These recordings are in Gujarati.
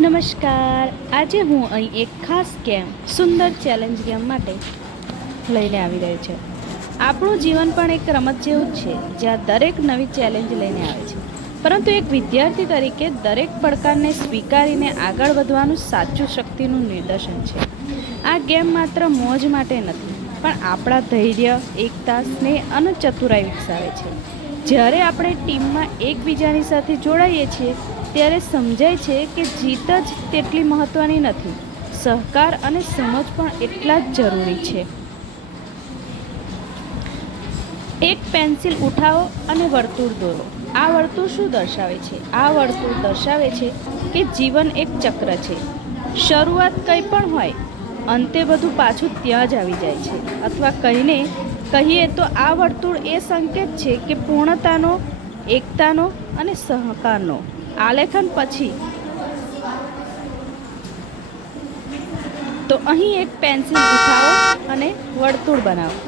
નમસ્કાર, આજે હું અહીં એક ખાસ ગેમ સુંદર ચેલેન્જ ગેમ માટે લઈને આવી રહ્યો છું. આપણું જીવન પણ એક રમત જેવું જ છે, જ્યાં દરેક નવી ચેલેન્જ લઈને આવે છે. પરંતુ એક વિદ્યાર્થી તરીકે દરેક પડકારને સ્વીકારીને આગળ વધવાનું સાચું શક્તિનું નિદર્શન છે. આ ગેમ માત્ર મોજ માટે નથી, પણ આપણા ધૈર્ય, એકતા, સ્નેહ અને ચતુરાઈ વિકસાવે છે. જ્યારે આપણે ટીમમાં એકબીજાની સાથે જોડાઈએ છીએ, ત્યારે સમજાય છે કે જીત જ તેટલી મહત્ત્વની નથી, સહકાર અને સમજ પણ એટલા જ જરૂરી છે. એક પેન્સિલ ઉઠાવો અને વર્તુળ દોરો. આ વર્તુળ શું દર્શાવે છે? આ વર્તુળ દર્શાવે છે કે જીવન એક ચક્ર છે. શરૂઆત કંઈ પણ હોય, અંતે બધું પાછું ત્યાં જ આવી જાય છે. અથવા કહીએ તો આ વર્તુળ એ સંકેત છે કે પૂર્ણતાનો, એકતાનો અને સહકારનો. આલેખન પછી તો અહીં એક પેન્સિલ ઉઠાવો અને વર્તુળ બનાવો.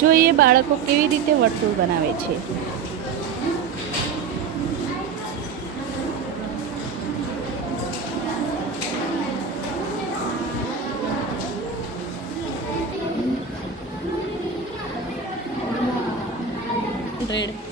જોઈએ બાળકો કેવી રીતે વર્તુળ બનાવે છે. રેડ